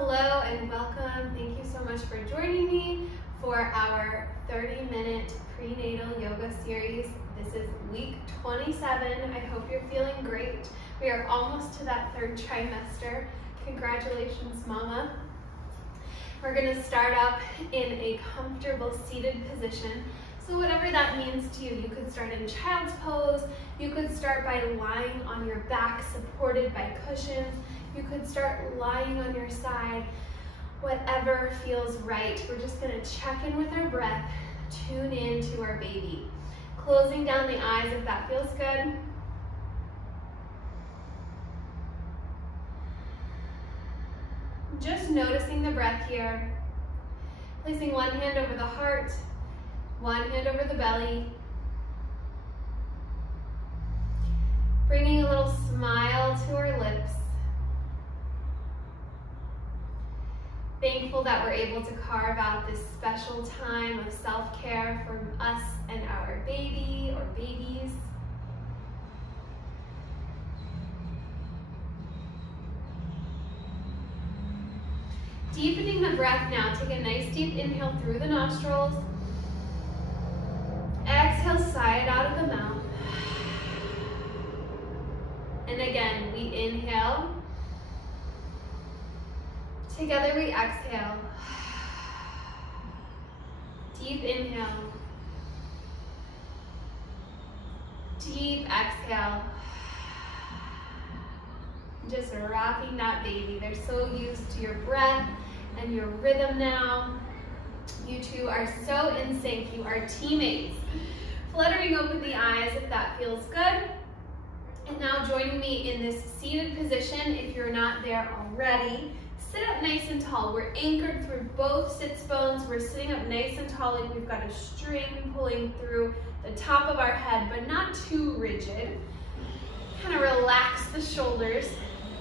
Hello and welcome. Thank you so much for joining me for our 30-minute prenatal yoga series. This is week 27. I hope you're feeling great. We are almost to that third trimester. Congratulations, Mama. We're going to start up in a comfortable seated position. So whatever that means to you, you could start in child's pose, you could start by lying on your back supported by cushions, you could start lying on your side, whatever feels right. We're just going to check in with our breath, tune in to our baby. Closing down the eyes if that feels good. Just noticing the breath here. Placing one hand over the heart, one hand over the belly. Bringing a little smile to our lips. Thankful that we're able to carve out this special time of self-care for us and our baby or babies. Deepening the breath now. Take a nice deep inhale through the nostrils. Exhale, sigh it out of the mouth. And again, we inhale. Together we exhale. Deep inhale. Deep exhale. Just rocking that baby. They're so used to your breath and your rhythm now. You two are so in sync. You are teammates. Fluttering open the eyes if that feels good. And now joining me in this seated position if you're not there already. Sit up nice and tall. We're anchored through both sits bones. We're sitting up nice and tall like we've got a string pulling through the top of our head, but not too rigid. Kind of relax the shoulders.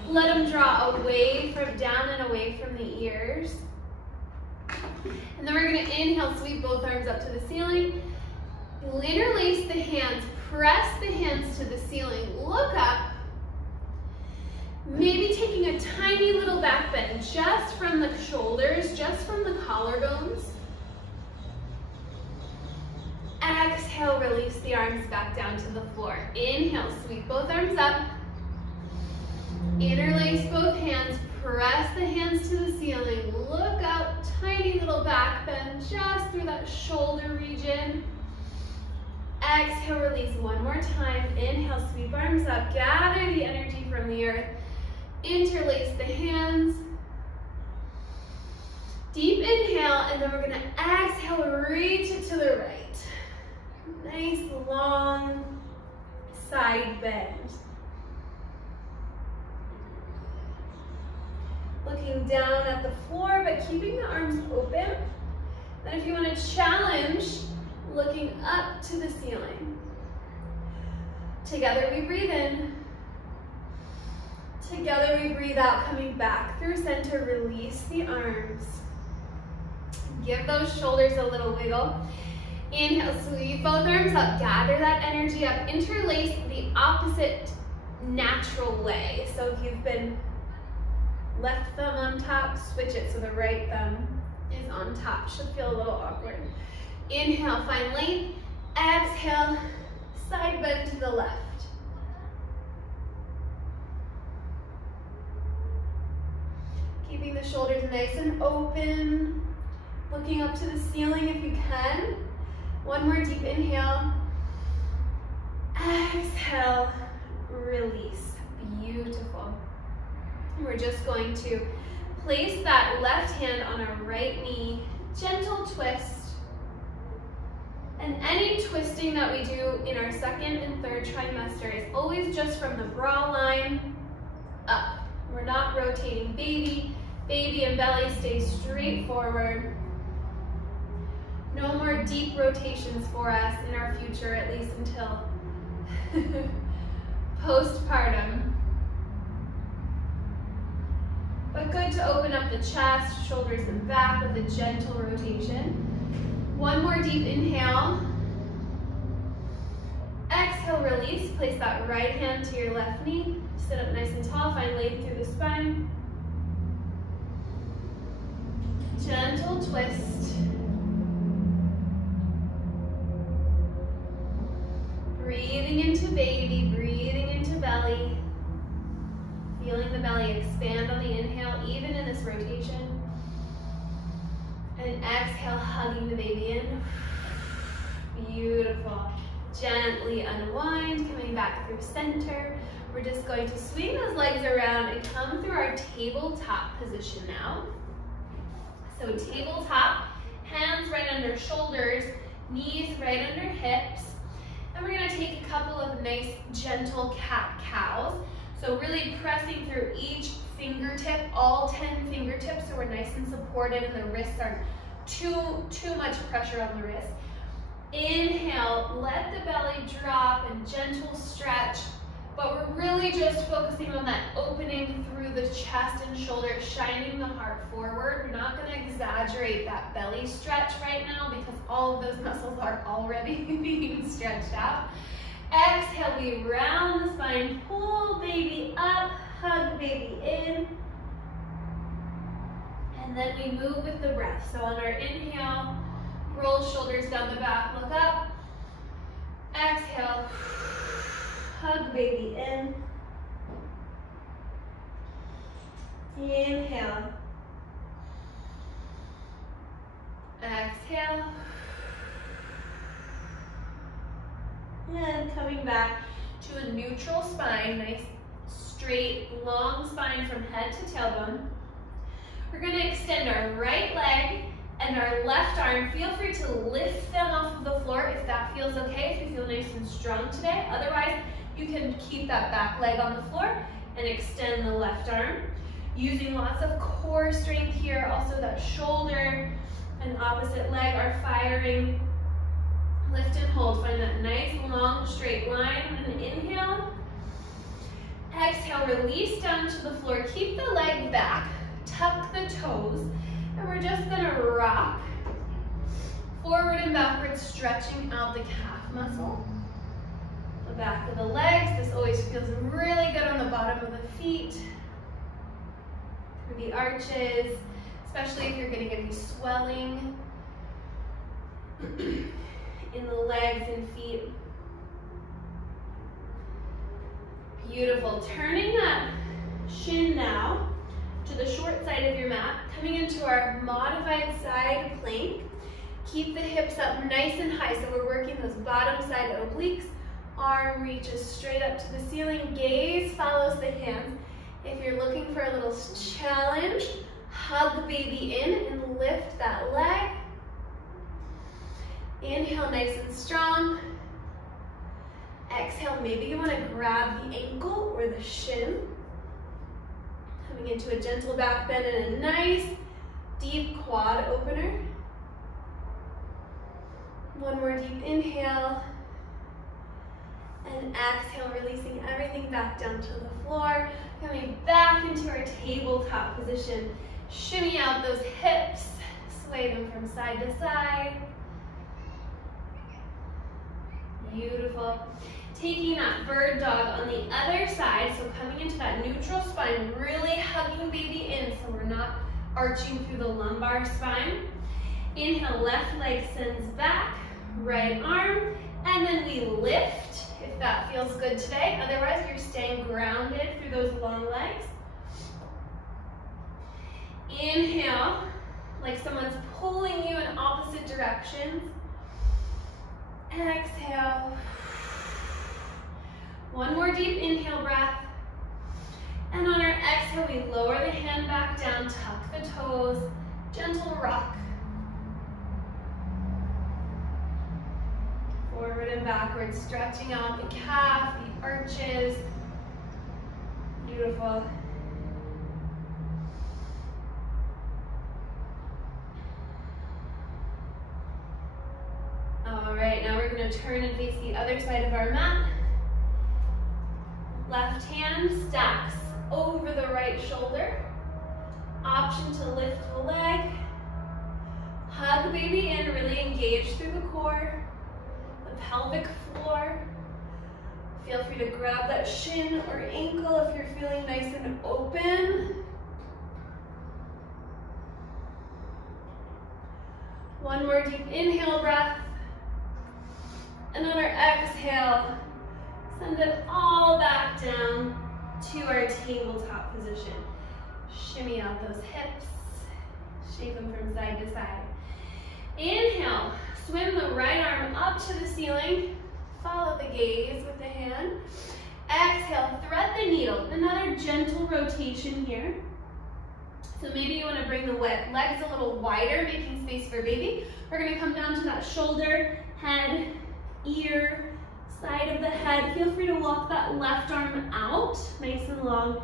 Let them draw away from down and away from the ears. And then we're going to inhale, sweep both arms up to the ceiling. Interlace the hands, press the hands to the ceiling. Look up. Maybe taking a tiny little back bend just from the shoulders, just from the collarbones. Exhale, release the arms back down to the floor. Inhale, sweep both arms up. Interlace both hands, press the hands to the ceiling. Look up, tiny little back bend just through that shoulder region. Exhale, release one more time. Inhale, sweep arms up, gather the energy from the earth. Interlace the hands. Deep inhale, and then we're going to exhale, reach it to the right. Nice long side bend. Looking down at the floor, but keeping the arms open. And if you want to challenge, looking up to the ceiling. Together we breathe in. Together we breathe out, coming back through center, release the arms. Give those shoulders a little wiggle. Inhale, sweep both arms up, gather that energy up, interlace the opposite natural way. So if you've been left thumb on top, switch it so the right thumb is on top. Should feel a little awkward. Inhale, find length. Exhale, side bend to the left. Keeping the shoulders nice and open. Looking up to the ceiling if you can. One more deep inhale. Exhale, release. Beautiful. We're just going to place that left hand on our right knee. Gentle twist. And any twisting that we do in our second and third trimester is always just from the bra line up. We're not rotating baby. Baby and belly stay straight forward. No more deep rotations for us in our future, at least until postpartum. But good to open up the chest, shoulders and back with a gentle rotation. One more deep inhale. Exhale, release. Place that right hand to your left knee. Sit up nice and tall, find length through the spine. Gentle twist. Breathing into baby, breathing into belly. Feeling the belly expand on the inhale, even in this rotation. And exhale, hugging the baby in. Beautiful. Gently unwind, coming back through center. We're just going to swing those legs around and come through our tabletop position now. So tabletop, hands right under shoulders, knees right under hips. And we're gonna take a couple of nice gentle cat-cows. So really pressing through each fingertip, all 10 fingertips, so we're nice and supported and the wrists aren't too much pressure on the wrist. Inhale, let the belly drop and gentle stretch, but we're really just focusing on that opening through the chest and shoulders, shining the heart forward. We're not gonna exaggerate that belly stretch right now because all of those muscles are already being stretched out. Exhale, we round the spine, pull baby up, hug baby in. And then we move with the breath. So on our inhale, roll shoulders down the back, look up. Exhale, hug baby in. Inhale. Exhale. And coming back to a neutral spine, nice, straight, long spine from head to tailbone. We're going to extend our right leg and our left arm. Feel free to lift them off of the floor if that feels okay, if you feel nice and strong today. Otherwise, you can keep that back leg on the floor and extend the left arm. Using lots of core strength here. Also that shoulder and opposite leg are firing. Lift and hold. Find that nice, long, straight line. And inhale. Exhale, release down to the floor. Keep the leg back. Tuck the toes. And we're just going to rock forward and backwards, stretching out the calf muscle. The back of the legs. This always feels really good on the bottom of the feet. Through the arches, especially if you're getting any swelling in the legs and feet. Beautiful. Turning that shin now to the short side of your mat, coming into our modified side plank. Keep the hips up nice and high, so we're working those bottom side obliques. Arm reaches straight up to the ceiling, gaze follows the hands. If you're looking for a little challenge, hug baby in and lift that leg. Inhale nice and strong. Exhale, maybe you want to grab the ankle or the shin. Coming into a gentle back bend and a nice deep quad opener. One more deep inhale. And exhale, releasing everything back down to the floor. Coming back into our tabletop position. Shimmy out those hips. Sway them from side to side. Beautiful. Taking that bird dog on the other side, so coming into that neutral spine, really hugging baby in so we're not arching through the lumbar spine. Inhale, left leg sends back, right arm, and then we lift if that feels good today. Otherwise, you're staying grounded through those long legs. Inhale, like someone's pulling you in opposite directions. Exhale. One more deep inhale breath. And on our exhale, we lower the hand back down, tuck the toes, gentle rock. Forward and backwards, stretching out the calf, the arches. Beautiful. All right, now we're going to turn and face the other side of our mat. Left hand stacks over the right shoulder. Option to lift the leg. Hug baby in, really engage through the core, the pelvic floor. Feel free to grab that shin or ankle if you're feeling nice and open. One more deep inhale breath. Another exhale. Send it all back down to our tabletop position. Shimmy out those hips. Shake them from side to side. Inhale, swim the right arm up to the ceiling. Follow the gaze with the hand. Exhale, thread the needle. Another gentle rotation here. So maybe you want to bring the legs a little wider, making space for baby. We're going to come down to that shoulder, head, ear, side of the head. Feel free to walk that left arm out, nice and long.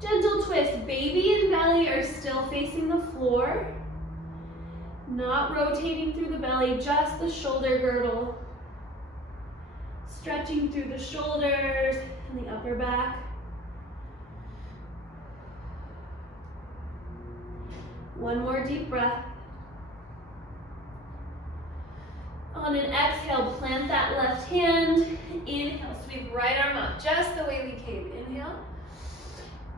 Gentle twist. Baby and belly are still facing the floor. Not rotating through the belly, just the shoulder girdle. Stretching through the shoulders and the upper back. One more deep breath. On an exhale, plant that left hand. Inhale, sweep right arm up, just the way we came. Inhale.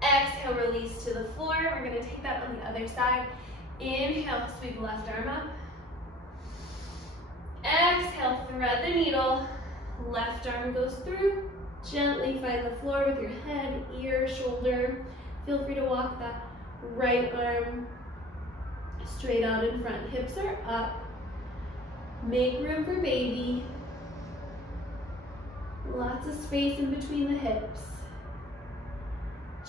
Exhale, release to the floor. We're going to take that on the other side. Inhale, sweep left arm up. Exhale, thread the needle. Left arm goes through. Gently find the floor with your head, ear, shoulder. Feel free to walk that right arm straight out in front. Hips are up. Make room for baby. Lots of space in between the hips.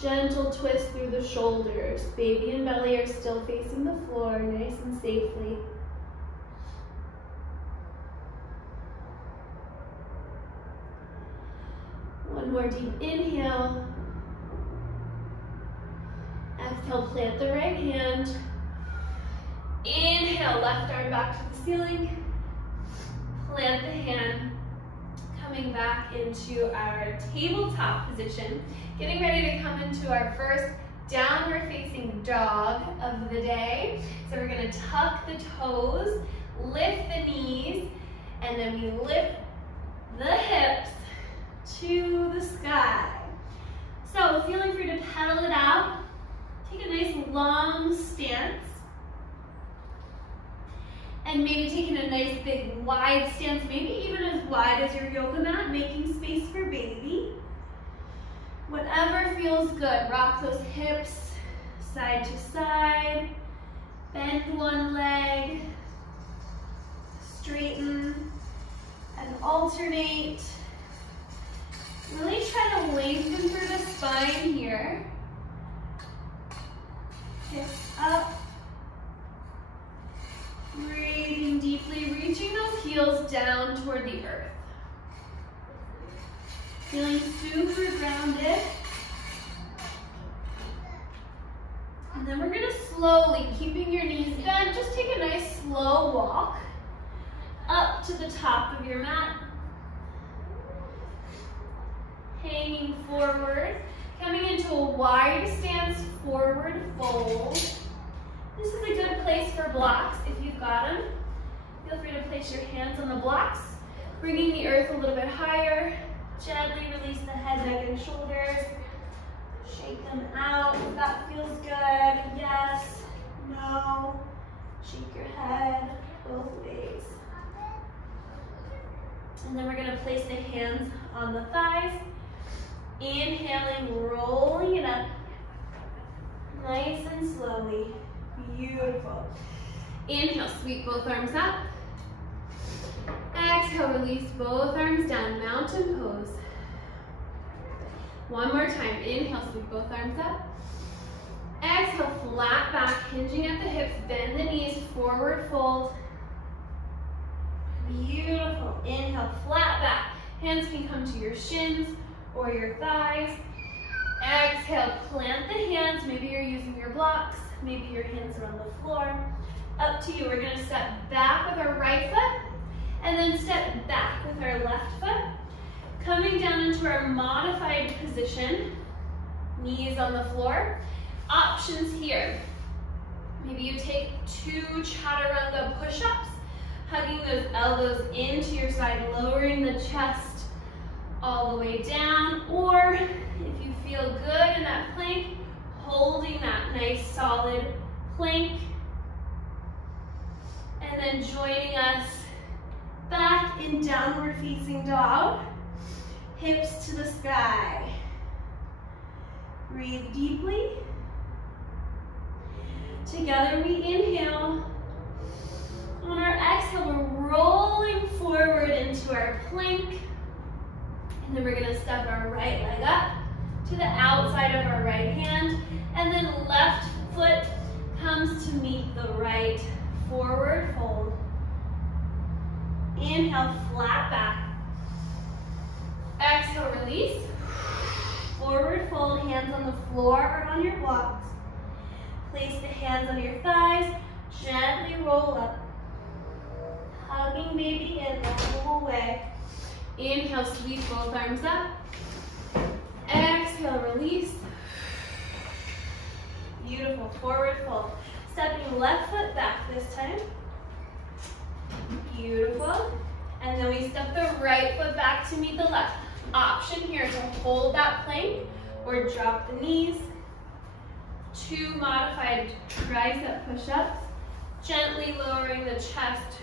Gentle twist through the shoulders. Baby and belly are still facing the floor, nice and safely. One more deep inhale. Exhale, plant the right hand. Inhale, left arm back to the ceiling. Plant the hand. Coming back into our tabletop position. Getting ready to come into our first downward facing dog of the day. So we're going to tuck the toes, lift the knees, and then we lift the hips to the sky. So feeling free to pedal it out. Take a nice long stance. And maybe taking a nice big wide stance, maybe even as wide as your yoga mat, making space for baby. Whatever feels good. Rock those hips side to side. Bend one leg. Straighten and alternate. Really try to lengthen through the spine here. Hips up. Breathing deeply, reaching those heels down toward the earth. Feeling super grounded. And then we're going to slowly, keeping your knees bent, just take a nice slow walk up to the top of your mat. Hanging forward, coming into a wide stance, forward fold. This is a good place for blocks if you've got them. Feel free to place your hands on the blocks, bringing the earth a little bit higher. Gently release the head, neck, and shoulders. Shake them out if that feels good. Yes, no. Shake your head both ways. And then we're going to place the hands on the thighs. Inhaling, rolling it up. Nice and slowly. Beautiful. Inhale, sweep both arms up. Exhale, release both arms down, mountain pose. One more time. Inhale, sweep both arms up. Exhale, flat back, hinging at the hips, bend the knees, forward fold. Beautiful. Inhale, flat back. Hands can come to your shins or your thighs. Exhale, plant the hands. Maybe you're using your blocks. Maybe your hands are on the floor. Up to you. We're going to step back with our right foot and then step back with our left foot. Coming down into our modified position. Knees on the floor. Options here. Maybe you take 2 chaturanga push-ups, hugging those elbows into your side, lowering the chest all the way down. Or if you feel good in that plank, holding that nice solid plank. And then joining us back in downward facing dog. Hips to the sky. Breathe deeply. Together we inhale. On our exhale, we're rolling forward into our plank. And then we're gonna step our right leg up to the outside of our right hand. And then left foot comes to meet the right, forward fold. Inhale, flat back. Exhale, release. Forward fold, hands on the floor or on your blocks. Place the hands on your thighs, gently roll up. Hugging baby in the whole way. Inhale, sweep both arms up. Exhale, release. Beautiful, forward fold. Stepping left foot back this time. Beautiful. And then we step the right foot back to meet the left. Option here to hold that plank or drop the knees. 2 modified tricep push-ups. Gently lowering the chest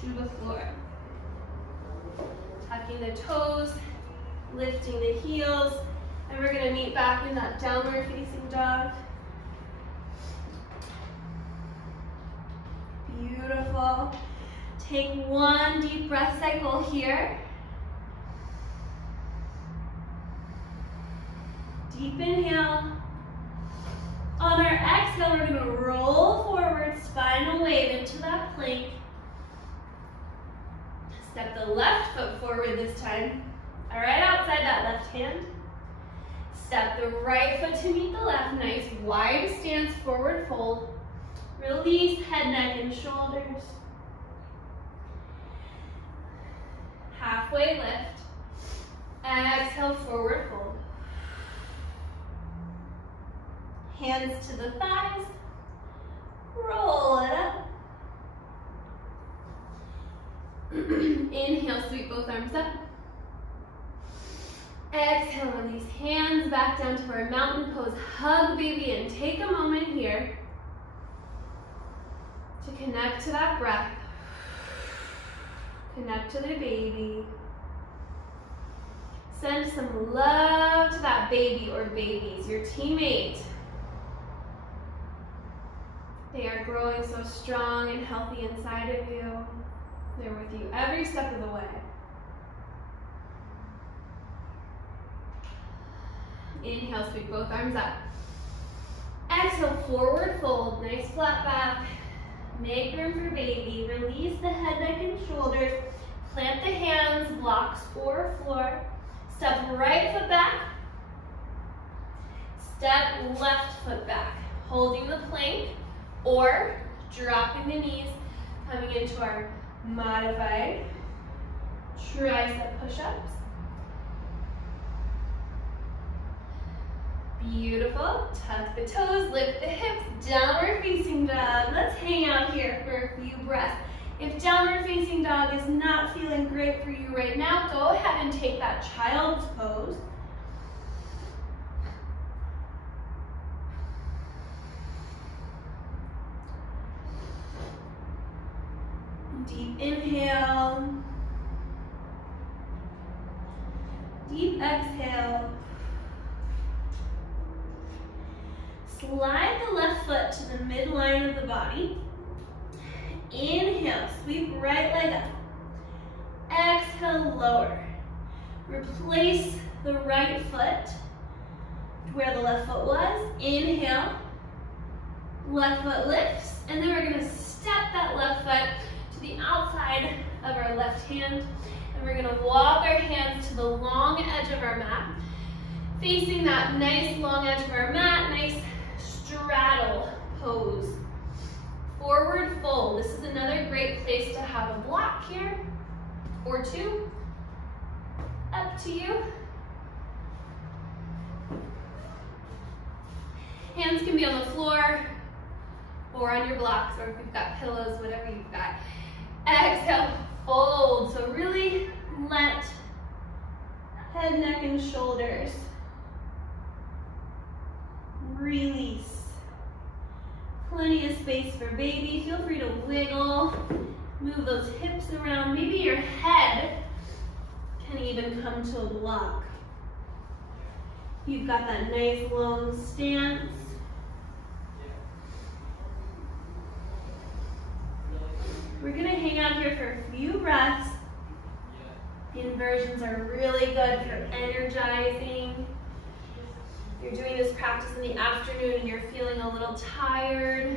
to the floor. Tucking the toes, lifting the heels, and we're gonna meet back in that downward facing dog. Beautiful. Take 1 deep breath cycle here. Deep inhale. On our exhale, we're gonna roll forward, spinal wave into that plank. Step the left foot forward this time. All right, outside that left hand. Step the right foot to meet the left. Nice wide stance, forward fold. Release head, neck, and shoulders. Halfway lift. Exhale, forward fold. Hands to the thighs. Roll it up. Inhale, sweep both arms up. Exhale, release hands back down to our mountain pose. Hug baby in. Take a moment here to connect to that breath. Connect to the baby. Send some love to that baby or babies, your teammate. They are growing so strong and healthy inside of you. They're with you every step of the way. Inhale, sweep both arms up. Exhale, forward fold, nice flat back. Make room for baby. Release the head, neck, and shoulders. Plant the hands, blocks or floor. Step right foot back. Step left foot back. Holding the plank or dropping the knees, coming into our modified tricep push-ups. Beautiful. Tuck the toes, lift the hips, downward facing dog. Let's hang out here for a few breaths. If downward facing dog is not feeling great for you right now, go ahead and take that child's pose. Deep inhale. Deep exhale. Slide the left foot to the midline of the body. Inhale, sweep right leg up. Exhale, lower. Replace the right foot where the left foot was. Inhale, left foot lifts, and then we're gonna step that left foot to the outside of our left hand, and we're gonna walk our hands to the long edge of our mat, facing that nice long edge of our mat, nice straddle pose. Forward fold. This is another great place to have a block here, or 2. Up to you. Hands can be on the floor, or on your blocks, or if you've got pillows, whatever you've got. Exhale, fold. So really let head, neck, and shoulders release. Plenty of space for baby. Feel free to wiggle, move those hips around. Maybe your head can even come to a block. You've got that nice long stance. We're gonna hang out here for a few breaths. The inversions are really good for energizing. You're doing this practice in the afternoon and you're feeling a little tired.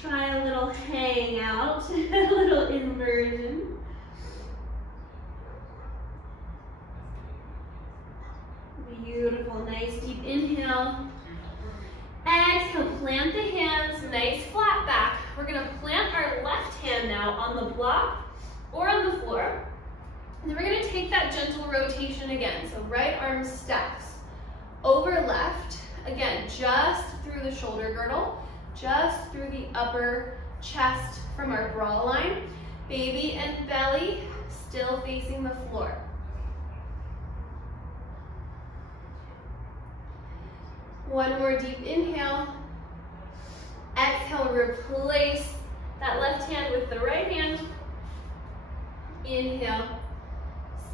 Try a little hang out, a little inversion. Beautiful, nice deep inhale. Exhale, plant the hands, nice flat back. We're gonna plant our left hand now on the block or on the floor. And then we're gonna take that gentle rotation again. So right arm stacks over left. Again, just through the shoulder girdle, just through the upper chest from our bra line. Baby and belly still facing the floor. One more deep inhale. Exhale, replace that left hand with the right hand. Inhale,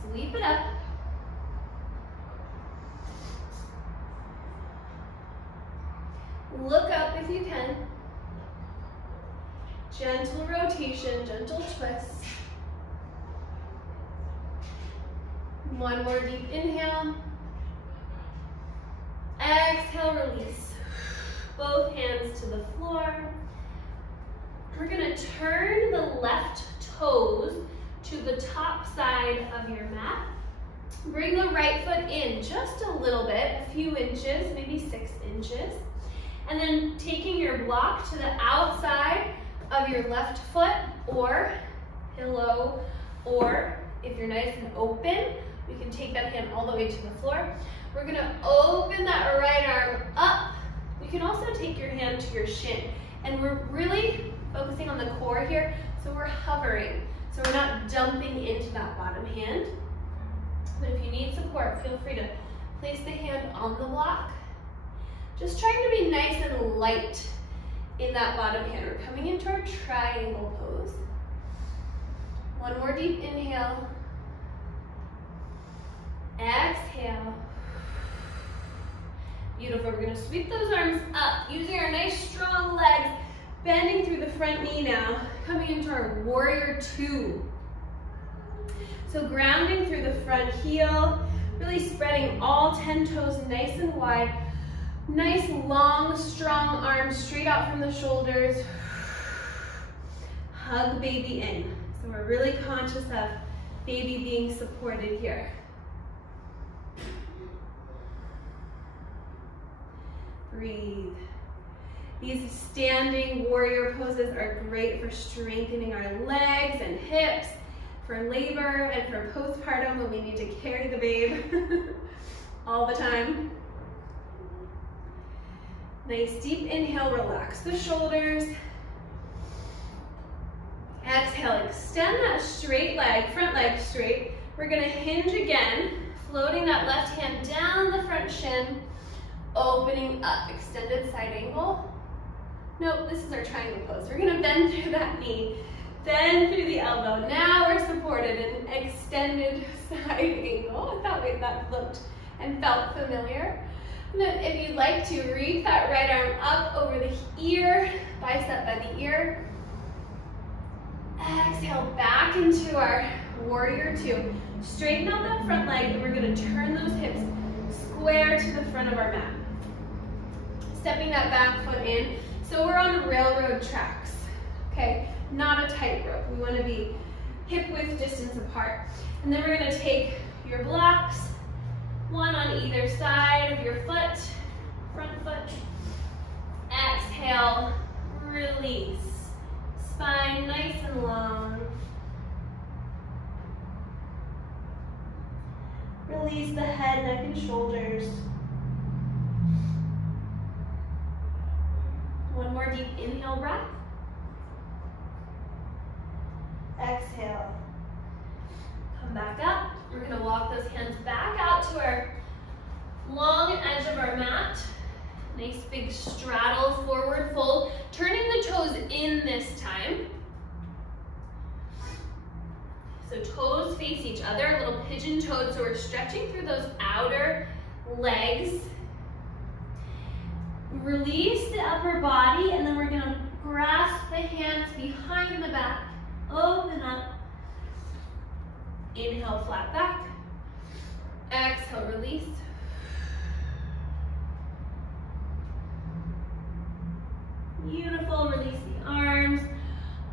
sweep it up. Look up if you can. Gentle rotation, gentle twist. One more deep inhale. Exhale, release. Both hands to the floor. We're gonna turn the left toes to the top side of your mat. Bring the right foot in just a little bit, a few inches, maybe 6 inches. And then taking your block to the outside of your left foot or pillow, or if you're nice and open, we can take that hand all the way to the floor. We're gonna open that right arm up. You can also take your hand to your shin. And we're really focusing on the core here, so we're hovering. So we're not dumping into that bottom hand. But if you need support, feel free to place the hand on the block. Just trying to be nice and light in that bottom hand. We're coming into our triangle pose. One more deep inhale. Exhale. Beautiful. We're going to sweep those arms up, using our nice strong legs, bending through the front knee now, coming into our warrior two. So grounding through the front heel, really spreading all 10 toes nice and wide. Nice, long, strong arms straight out from the shoulders. Hug baby in. So we're really conscious of baby being supported here. Breathe. These standing warrior poses are great for strengthening our legs and hips, for labor and for postpartum when we need to carry the babe all the time. Nice deep inhale, relax the shoulders. Exhale, extend that straight leg, front leg straight. We're gonna hinge again, floating that left hand down the front shin, opening up, extended side angle. Nope, this is our triangle pose. We're gonna bend through that knee, bend through the elbow. Now we're supported in extended side angle. I thought that looked and felt familiar. And then if you'd like to, reach that right arm up over the ear, bicep by the ear. Exhale, back into our warrior two. Straighten out that front leg, and we're gonna turn those hips square to the front of our mat. Stepping that back foot in. So we're on railroad tracks, okay? Not a tightrope. We wanna be hip width distance apart. And then we're gonna take your blocks, one on either side of your foot, front foot. Exhale, release. Spine nice and long. Release the head, neck, and shoulders. One more deep inhale breath. Exhale. Come back up. We're going to walk those hands back out to our long edge of our mat. Nice big straddle, forward fold. Turning the toes in this time. So toes face each other, a little pigeon toed, so we're stretching through those outer legs. Release the upper body, and then we're gonna grasp the hands behind the back. Open up. Inhale, flat back. Exhale, release. Beautiful, release the arms.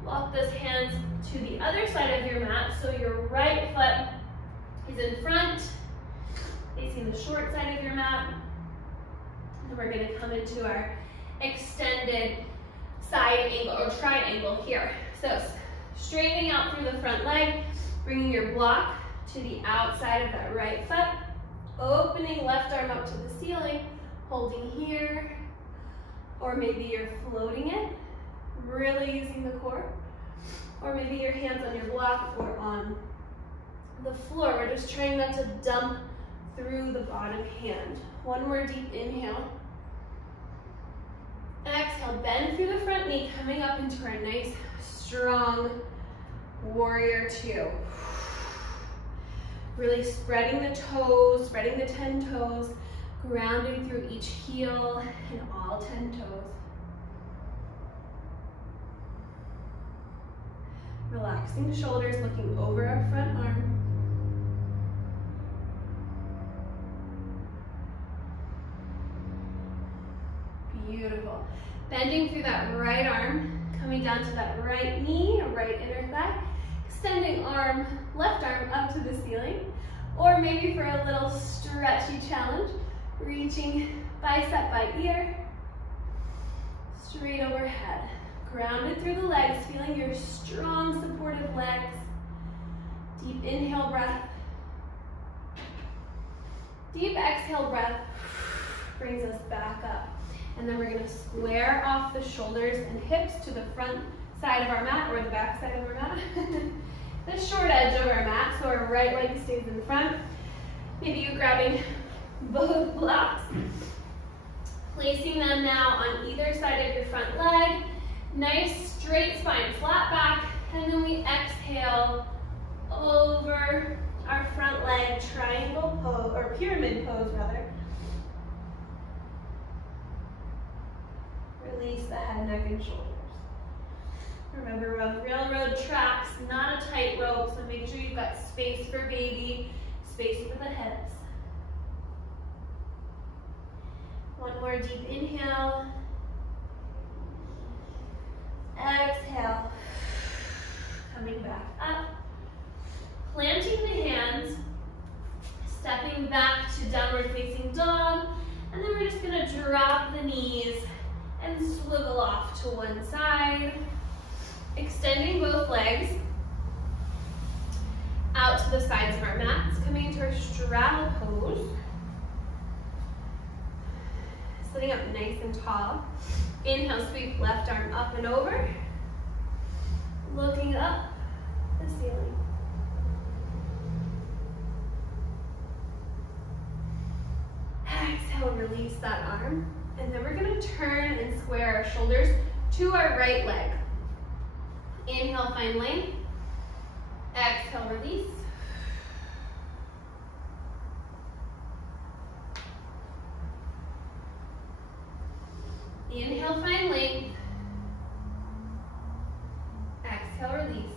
Walk those hands to the other side of your mat, so your right foot is in front, facing the short side of your mat. And we're gonna come into our extended side angle or triangle here. So straightening out through the front leg, bringing your block to the outside of that right foot, opening left arm up to the ceiling, holding here, or maybe you're floating it, really using the core, or maybe your hands on your block or on the floor. We're just trying not to dump through the bottom hand. One more deep inhale. Exhale, bend through the front knee, coming up into our nice, strong warrior two. Really spreading the toes, spreading the 10 toes, grounding through each heel and all 10 toes. Relaxing the shoulders, looking over our front arm. Beautiful. Bending through that right arm, coming down to that right knee, or right inner thigh. Extending arm, left arm up to the ceiling. Or maybe for a little stretchy challenge, reaching bicep by ear, straight overhead. Grounded through the legs, feeling your strong supportive legs. Deep inhale breath. Deep exhale breath brings us back up. And then we're gonna square off the shoulders and hips to the front side of our mat, or the back side of our mat. The short edge of our mat, so our right leg stays in front. Maybe you're grabbing both blocks, placing them now on either side of your front leg. Nice straight spine, flat back, and then we exhale over our front leg, triangle pose, or pyramid pose rather. Release the head, neck, and shoulders. Remember, we're on railroad tracks, not a tightrope, so make sure you've got space for baby, space for the hips. One more deep inhale. Exhale. Coming back up. Planting the hands, stepping back to downward facing dog, and then we're just gonna drop the knees and swivel off to one side. Extending both legs out to the sides of our mats, coming into our straddle pose. Sitting up nice and tall. Inhale, sweep left arm up and over. Looking up the ceiling. Exhale, release that arm. And then we're gonna turn and square our shoulders to our right leg. Inhale, find length. Exhale, release. Inhale, find length. Exhale, release.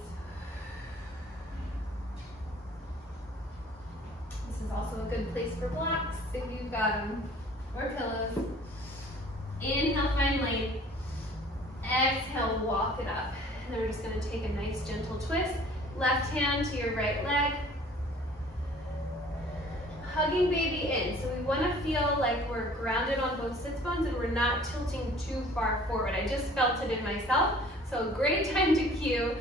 This is also a good place for blocks if you've got them, or pillows. Inhale, find length. Exhale, walk it up. And then we're just gonna take a nice gentle twist. Left hand to your right leg. Hugging baby in. So we wanna feel like we're grounded on both sits bones and we're not tilting too far forward. I just felt it in myself. So a great time to cue.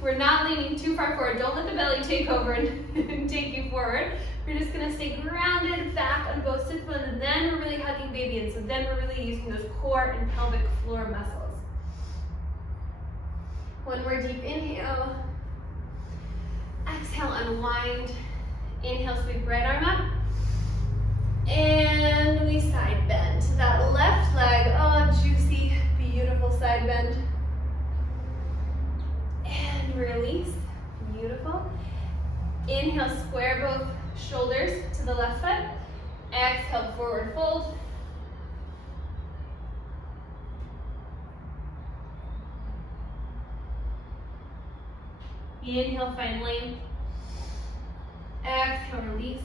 We're not leaning too far forward. Don't let the belly take over and take you forward. We're just gonna stay grounded back on both sits bones, and then we're really hugging baby in. So then we're really using those core and pelvic floor muscles. One more deep inhale. Exhale, unwind. Inhale, sweep right arm up. And we side bend. to that left leg. Oh, juicy, beautiful side bend. And release, beautiful. Inhale, square both shoulders to the left foot. Exhale, forward fold. Inhale, find length. Exhale, release.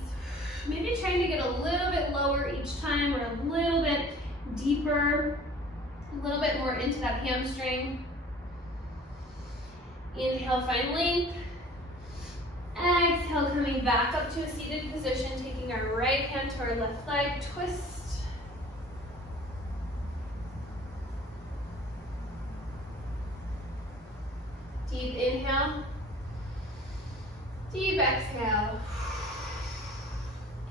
Maybe trying to get a little bit lower each time, or a little bit deeper, a little bit more into that hamstring. Inhale, find length. Exhale, coming back up to a seated position, taking our right hand to our left leg, twist. Deep inhale. Deep exhale.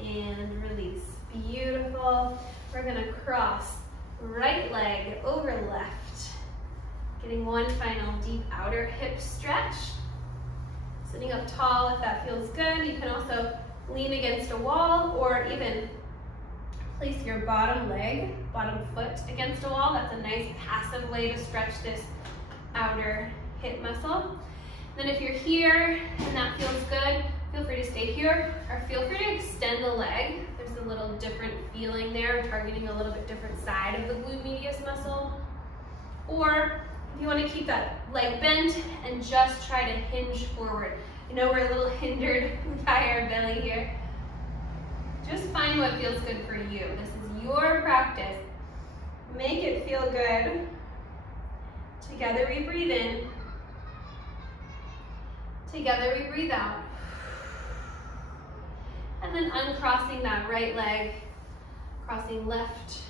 And release. Beautiful. We're gonna cross right leg over left. Getting one final deep outer hip stretch. Sitting up tall if that feels good. You can also lean against a wall or even place your bottom leg, bottom foot against a wall. That's a nice passive way to stretch this outer hip muscle. Then if you're here and that feels good, feel free to stay here or feel free to extend the leg. There's a little different feeling there, targeting a little bit different side of the glute medius muscle. Or if you want to keep that leg bent and just try to hinge forward. You know we're a little hindered by our belly here. Just find what feels good for you. This is your practice. Make it feel good. Together we breathe in. Together we breathe out. And then uncrossing that right leg, crossing left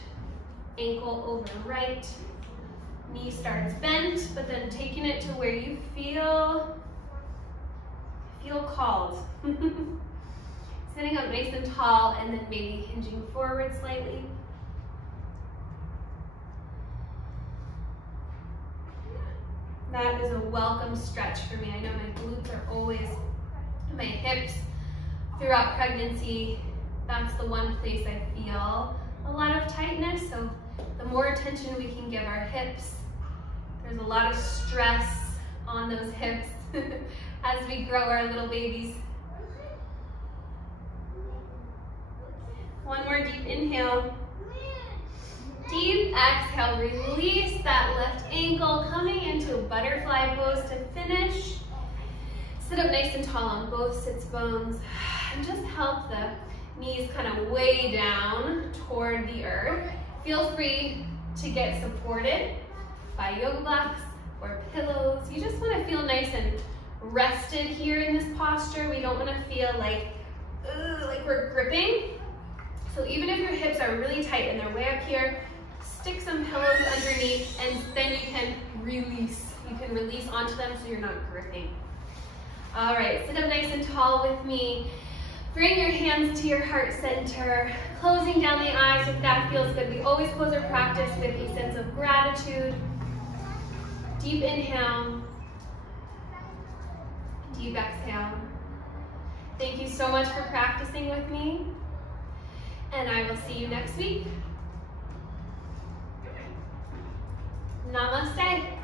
ankle over right. Knee starts bent, but then taking it to where you feel called. Sitting up nice and tall and then maybe hinging forward slightly. That is a welcome stretch for me. I know my glutes are always, my hips throughout pregnancy, that's the one place I feel a lot of tightness. So the more attention we can give our hips, there's a lot of stress on those hips as we grow our little babies. One more deep inhale. Deep exhale, release that left ankle, coming into a butterfly pose to finish. Sit up nice and tall on both sits bones and just help the knees kind of way down toward the earth. Feel free to get supported by yoga blocks or pillows. You just want to feel nice and rested here in this posture. We don't want to feel like we're gripping. So even if your hips are really tight and they're way up here, stick some pillows underneath and then you can release. You can release onto them so you're not gripping. All right, sit up nice and tall with me. Bring your hands to your heart center, closing down the eyes if that feels good. We always close our practice with a sense of gratitude. Deep inhale, deep exhale. Thank you so much for practicing with me, and I will see you next week. Namaste.